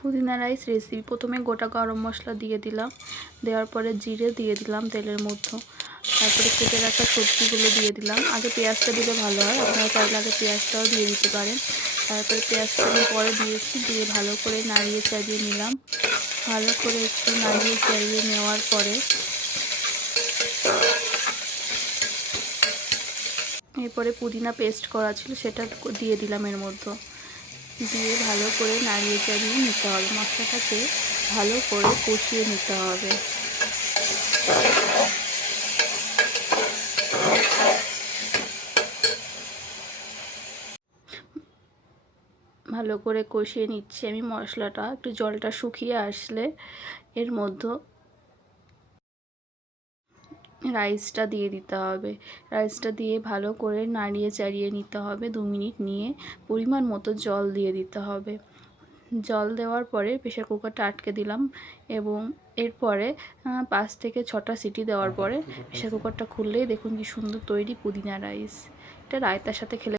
পুদিনা rice recipe. প্রথমে গোটা গরম মশলা দিয়ে দিলাম, দেওয়ার পরে জিরে দিয়ে দিলাম তেলের মধ্যে, তারপরে কেটে রাখা সবজিগুলো দিয়ে দিলাম। আগে পেঁয়াজটা দিলে ভালো হয়, আপনারা চাইলে আগে পেঁয়াজটাও দিয়ে দিতে পারেন। তারপরে পেঁয়াজটা আমি পরে দিয়েছি, দিয়ে ভালো করে নাড়িয়ে চাড়িয়ে নিলাম। ভালো করে একটু নাড়িয়ে চাড়িয়ে নেওয়ার পরে এরপরে পুদিনা পেস্ট করা ছিল সেটা দিয়ে দিলাম এর মধ্যে, দিয়ে ভালো করে নাড়িয়ে চাড়িয়ে নিতে হবে। মশলাটাকে ভালো করে কষিয়ে নিতে হবে। ভালো করে কষিয়ে নিচ্ছি আমি মশলাটা। একটু জলটা শুকিয়ে আসলে এর মধ্যে রাইসটা দিয়ে দিতে হবে। রাইসটা দিয়ে ভালো করে নাড়িয়ে চাড়িয়ে নিতে হবে। 2 মিনিট নিয়ে পরিমাণ মতো জল দিয়ে দিতে হবে। জল দেওয়ার পরে প্রেসার কুকারটা আটকে দিলাম এবং এরপরে 5 থেকে 6টা সিটি দেওয়ার পরে প্রেসার কুকারটা খুললেই দেখুন কি সুন্দর তৈরি পুদিনা রাইস। এটা রায়তার সাথে খেলে